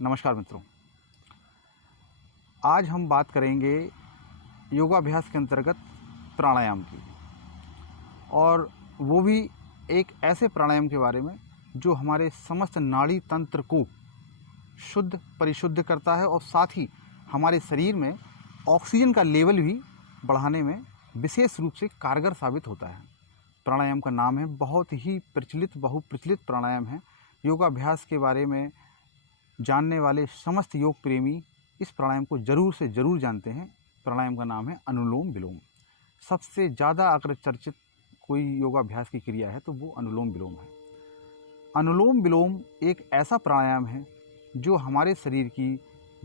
नमस्कार मित्रों, आज हम बात करेंगे योगाभ्यास के अंतर्गत प्राणायाम की, और वो भी एक ऐसे प्राणायाम के बारे में जो हमारे समस्त नाड़ी तंत्र को शुद्ध परिशुद्ध करता है और साथ ही हमारे शरीर में ऑक्सीजन का लेवल भी बढ़ाने में विशेष रूप से कारगर साबित होता है। प्राणायाम का नाम है, बहुत ही प्रचलित बहुप्रचलित प्राणायाम है। योगाभ्यास के बारे में जानने वाले समस्त योग प्रेमी इस प्राणायाम को ज़रूर से ज़रूर जानते हैं। प्राणायाम का नाम है अनुलोम विलोम। सबसे ज़्यादा अगर चर्चित कोई योगाभ्यास की क्रिया है तो वो अनुलोम विलोम है। अनुलोम विलोम एक ऐसा प्राणायाम है जो हमारे शरीर की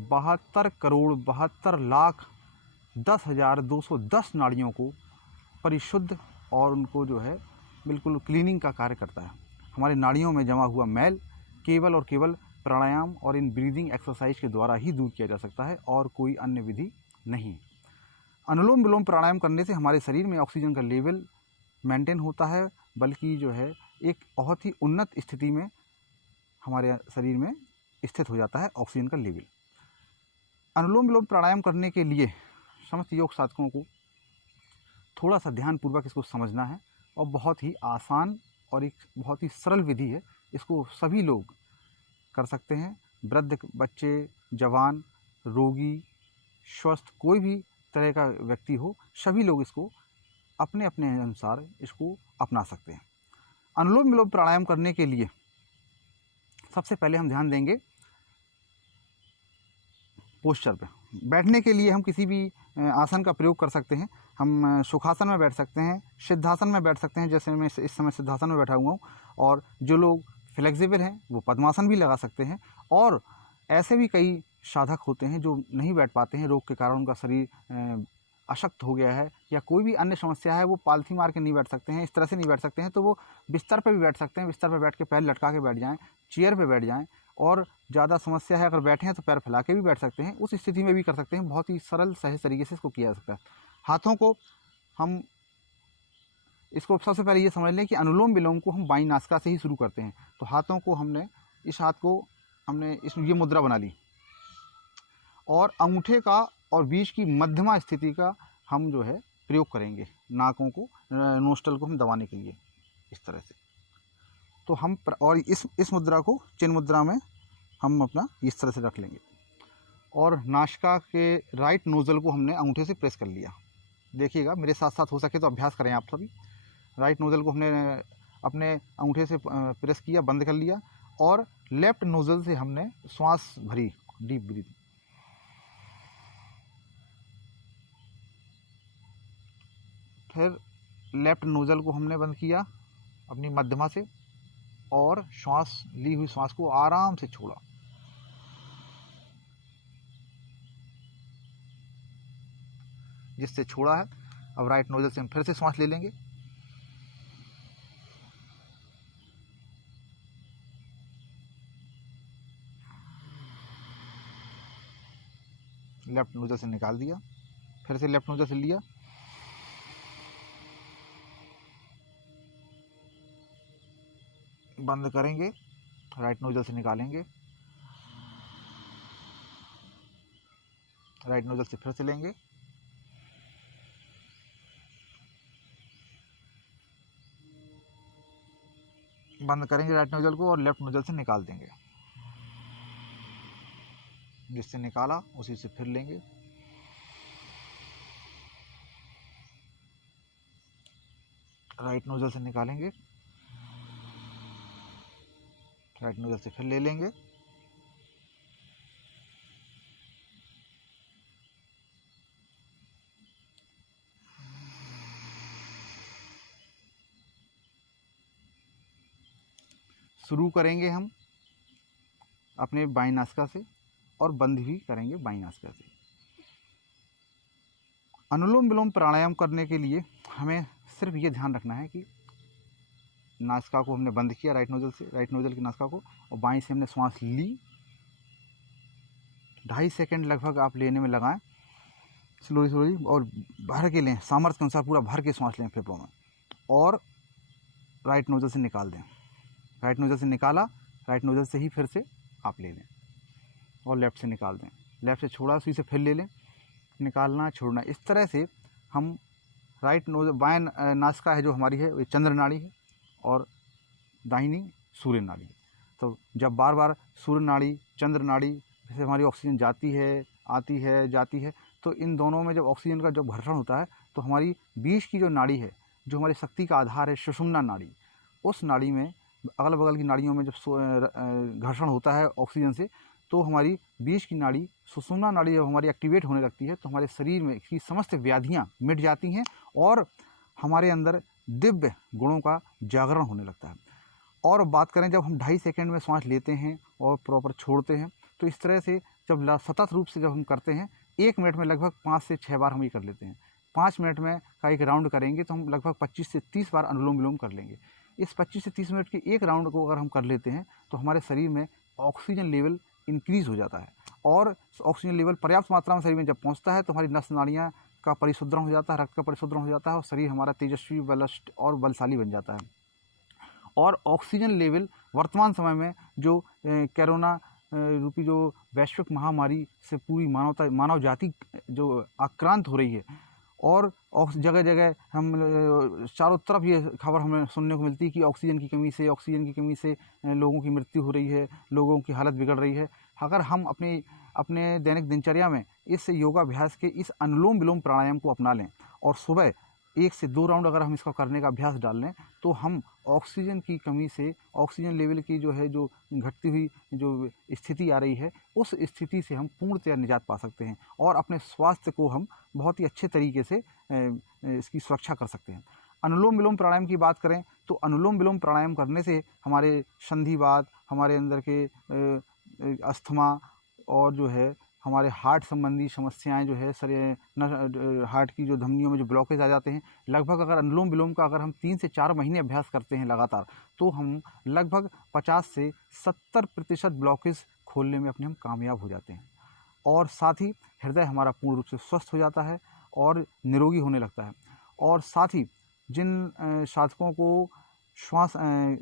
72 करोड़ 72 लाख 10,210 नाड़ियों को परिशुद्ध और उनको जो है बिल्कुल क्लीनिंग का कार्य करता है। हमारे नाड़ियों में जमा हुआ मैल केवल और केवल प्राणायाम और इन ब्रीदिंग एक्सरसाइज के द्वारा ही दूर किया जा सकता है और कोई अन्य विधि नहीं। अनुलोम विलोम प्राणायाम करने से हमारे शरीर में ऑक्सीजन का लेवल मेंटेन होता है, बल्कि जो है एक बहुत ही उन्नत स्थिति में हमारे शरीर में स्थित हो जाता है ऑक्सीजन का लेवल। अनुलोम विलोम प्राणायाम करने के लिए समस्त योग साधकों को थोड़ा सा ध्यानपूर्वक इसको समझना है और बहुत ही आसान और एक बहुत ही सरल विधि है। इसको सभी लोग कर सकते हैं। वृद्ध, बच्चे, जवान, रोगी, स्वस्थ, कोई भी तरह का व्यक्ति हो, सभी लोग इसको अपने अपने अनुसार इसको अपना सकते हैं। अनुलोम विलोम प्राणायाम करने के लिए सबसे पहले हम ध्यान देंगे पोस्चर पे। बैठने के लिए हम किसी भी आसन का प्रयोग कर सकते हैं। हम सुखासन में बैठ सकते हैं, सिद्धासन में बैठ सकते हैं, जैसे मैं इस समय सिद्धासन में बैठा हुआ हूँ। और जो लोग फ्लेक्सिबल हैं वो पद्मासन भी लगा सकते हैं। और ऐसे भी कई साधक होते हैं जो नहीं बैठ पाते हैं, रोग के कारण उनका शरीर अशक्त हो गया है या कोई भी अन्य समस्या है, वो पालथी मार के नहीं बैठ सकते हैं, इस तरह से नहीं बैठ सकते हैं, तो वो बिस्तर पर भी बैठ सकते हैं। बिस्तर पर बैठ के पैर लटका के बैठ जाएँ, चेयर पर बैठ जाएँ। और ज़्यादा समस्या है अगर बैठे हैं तो पैर फैला के भी बैठ सकते हैं, उस स्थिति में भी कर सकते हैं। बहुत ही सरल सहज तरीके से इसको किया जा सकता है। हाथों को हम इसको सबसे पहले ये समझ लें कि अनुलोम विलोम को हम बाईं नासिका से ही शुरू करते हैं। तो हाथों को हमने इस हाथ को हमने ये मुद्रा बना ली और अंगूठे का और बीच की मध्यमा स्थिति का हम जो है प्रयोग करेंगे नाकों को, नोस्टल को हम दबाने के लिए इस तरह से। तो हम और इस मुद्रा को चिन्ह मुद्रा में हम अपना इस तरह से रख लेंगे और नासिका के राइट नोज़ल को हमने अंगूठे से प्रेस कर लिया। देखिएगा, मेरे साथ साथ हो सके तो अभ्यास करें आप सभी। राइट नोज़ल को हमने अपने अंगूठे से प्रेस किया, बंद कर लिया और लेफ़्ट नोज़ल से हमने श्वास भरी, डीप ब्रीथ। फिर लेफ़्ट नोज़ल को हमने बंद किया अपनी मध्यमा से और श्वास ली हुई श्वास को आराम से छोड़ा। जिससे छोड़ा है, अब राइट नोज़ल से हम फिर से श्वास ले लेंगे। लेफ्ट नोज़ल से निकाल दिया, फिर से लेफ्ट नोज़ल से लिया, बंद करेंगे, राइट नोज़ल से निकालेंगे, राइट नोज़ल से फिर से लेंगे, बंद करेंगे राइट नोज़ल को और लेफ्ट नोज़ल से निकाल देंगे। जिससे निकाला उसी से फिर लेंगे, राइट नोज़ल से निकालेंगे, राइट नोज़ल से फिर ले लेंगे, शुरू करेंगे हम अपने बाईं नासिका से और बंद भी करेंगे बाईं नासिका से। अनुलोम विलोम प्राणायाम करने के लिए हमें सिर्फ ये ध्यान रखना है कि नासिका को हमने बंद किया राइट नोज़ल से, राइट नोज़ल की नासिका को, और बाईं से हमने श्वास ली। 2.5 सेकेंड लगभग आप लेने में लगाएं, स्लोली स्लोली, और भर के लें, सामर्थ्य के अनुसार पूरा भर के श्वास लें फेफड़ों में और राइट नोज़ल से निकाल दें। राइट नोज़ल से निकाला, राइट नोज़ल से ही फिर से आप ले लें। और लेफ़्ट से निकाल दें। लेफ़्ट से छोड़ा उसी से फिर ले लें, निकालना छोड़ना। इस तरह से हम राइट नोज बाएं नासिका है जो हमारी है वो चंद्र नाड़ी है और दाहिनी सूर्य नाड़ी है। तो जब बार बार सूर्य नाड़ी चंद्र नाड़ी से हमारी ऑक्सीजन जाती है आती है जाती है, तो इन दोनों में जब ऑक्सीजन का जब घर्षण होता है तो हमारी बीच की जो नाड़ी है, जो हमारी शक्ति का आधार है सुषुम्ना नाड़ी, उस नाड़ी में अगल बगल की नाड़ियों में जब घर्षण होता है ऑक्सीजन से, तो हमारी बीच की नाड़ी सुषुम्ना नाड़ी जब हमारी एक्टिवेट होने लगती है तो हमारे शरीर में की समस्त व्याधियाँ मिट जाती हैं और हमारे अंदर दिव्य गुणों का जागरण होने लगता है। और बात करें जब हम 2.5 सेकंड में सांस लेते हैं और प्रॉपर छोड़ते हैं, तो इस तरह से जब सतत रूप से जब हम करते हैं 1 मिनट में लगभग 5 से 6 बार हम ये कर लेते हैं। 5 मिनट में का एक राउंड करेंगे तो हम लगभग 25 से 30 बार अनुलोम विलोम कर लेंगे। इस 25 से 30 मिनट के एक राउंड को अगर हम कर लेते हैं तो हमारे शरीर में ऑक्सीजन लेवल इंक्रीज़ हो जाता है और ऑक्सीजन लेवल पर्याप्त मात्रा में शरीर में जब पहुँचता है तो हमारी नस नाड़ियाँ का परिशुद्रण हो जाता है, रक्त का परिशुद्रण हो जाता है और शरीर हमारा तेजस्वी बलिष्ठ और बलशाली बन जाता है। और ऑक्सीजन लेवल वर्तमान समय में जो कोरोना रूपी जो वैश्विक महामारी से पूरी मानव जाति जो आक्रांत हो रही है और जगह जगह हम चारों तरफ ये खबर हमें सुनने को मिलती है कि ऑक्सीजन की कमी से लोगों की मृत्यु हो रही है, लोगों की हालत बिगड़ रही है। अगर हम अपने दैनिक दिनचर्या में इस योगाभ्यास के इस अनुलोम विलोम प्राणायाम को अपना लें और सुबह 1 से 2 राउंड अगर हम इसका करने का अभ्यास डाल लें तो हम ऑक्सीजन की कमी से, ऑक्सीजन लेवल की जो घटती हुई जो स्थिति आ रही है, उस स्थिति से हम पूर्णतया निजात पा सकते हैं और अपने स्वास्थ्य को हम बहुत ही अच्छे तरीके से इसकी सुरक्षा कर सकते हैं। अनुलोम विलोम प्राणायाम की बात करें तो अनुलोम विलोम प्राणायाम करने से हमारे संधिवात, हमारे अंदर के अस्थमा और जो है हमारे हार्ट संबंधी समस्याएं जो है हार्ट की जो धमनियों में जो ब्लॉकेज आ जाते हैं, लगभग अगर अनुलोम विलोम का अगर हम 3 से 4 महीने अभ्यास करते हैं लगातार, तो हम लगभग 50 से 70% ब्लॉकेज खोलने में अपने हम कामयाब हो जाते हैं और साथ ही हृदय हमारा पूर्ण रूप से स्वस्थ हो जाता है और निरोगी होने लगता है। और साथ ही जिन साधकों को श्वास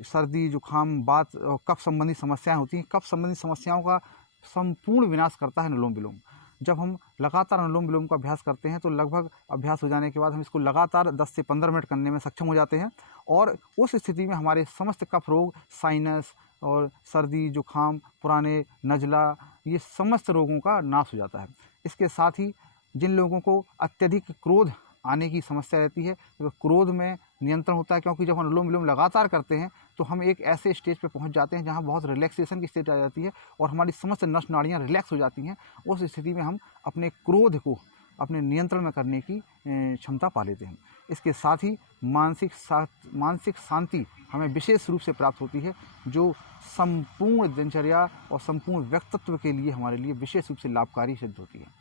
सर्दी जुकाम बात और कफ संबंधी समस्याएं होती हैं, कफ संबंधी समस्याओं का संपूर्ण विनाश करता है अनुलोम विलोम। जब हम लगातार अनुलोम विलोम का अभ्यास करते हैं तो लगभग अभ्यास हो जाने के बाद हम इसको लगातार 10 से 15 मिनट करने में सक्षम हो जाते हैं और उस स्थिति में हमारे समस्त कफ रोग, साइनस और सर्दी जुकाम, पुराने नज़ला, ये समस्त रोगों का नाश हो जाता है। इसके साथ ही जिन लोगों को अत्यधिक क्रोध आने की समस्या रहती है, तो क्रोध में नियंत्रण होता है, क्योंकि जब अनुलोम विलोम लगातार करते हैं तो हम एक ऐसे स्टेज पे पहुंच जाते हैं जहां बहुत रिलैक्सेशन की स्टेज आ जाती है और हमारी समस्त नस नाड़ियाँ रिलैक्स हो जाती हैं। उस स्थिति में हम अपने क्रोध को अपने नियंत्रण में करने की क्षमता पा लेते हैं। इसके साथ ही मानसिक शांति हमें विशेष रूप से प्राप्त होती है, जो संपूर्ण दिनचर्या और संपूर्ण व्यक्तित्व के लिए हमारे लिए विशेष रूप से लाभकारी सिद्ध होती है।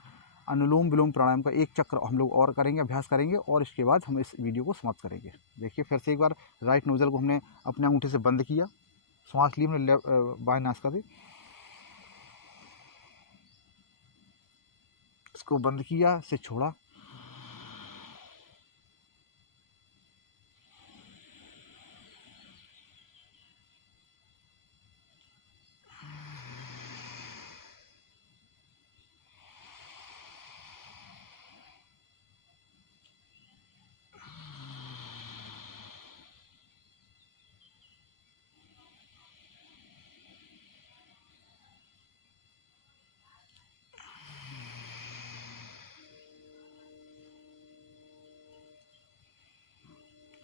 अनुलोम विलोम प्राणायाम का एक चक्र हम लोग और करेंगे, अभ्यास करेंगे और इसके बाद हम इस वीडियो को समाप्त करेंगे। देखिए फिर से एक बार राइट नोजल को हमने अपने अंगूठे से बंद किया, सांस ली हमने बाएं नासिका से, इसको बंद किया, से छोड़ा,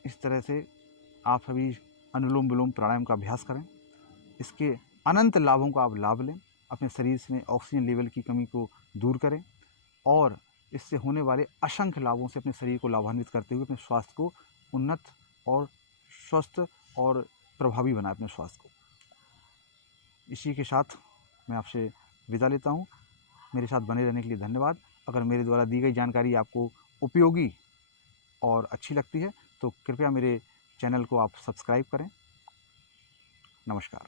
इस तरह से आप सभी अनुलोम विलोम प्राणायाम का अभ्यास करें। इसके अनंत लाभों का आप लाभ लें, अपने शरीर में ऑक्सीजन लेवल की कमी को दूर करें और इससे होने वाले असंख्य लाभों से अपने शरीर को लाभान्वित करते हुए अपने स्वास्थ्य को उन्नत और स्वस्थ और प्रभावी बनाएं अपने स्वास्थ्य को। इसी के साथ मैं आपसे विदा लेता हूँ। मेरे साथ बने रहने के लिए धन्यवाद। अगर मेरे द्वारा दी गई जानकारी आपको उपयोगी और अच्छी लगती है तो कृपया मेरे चैनल को आप सब्सक्राइब करें। नमस्कार।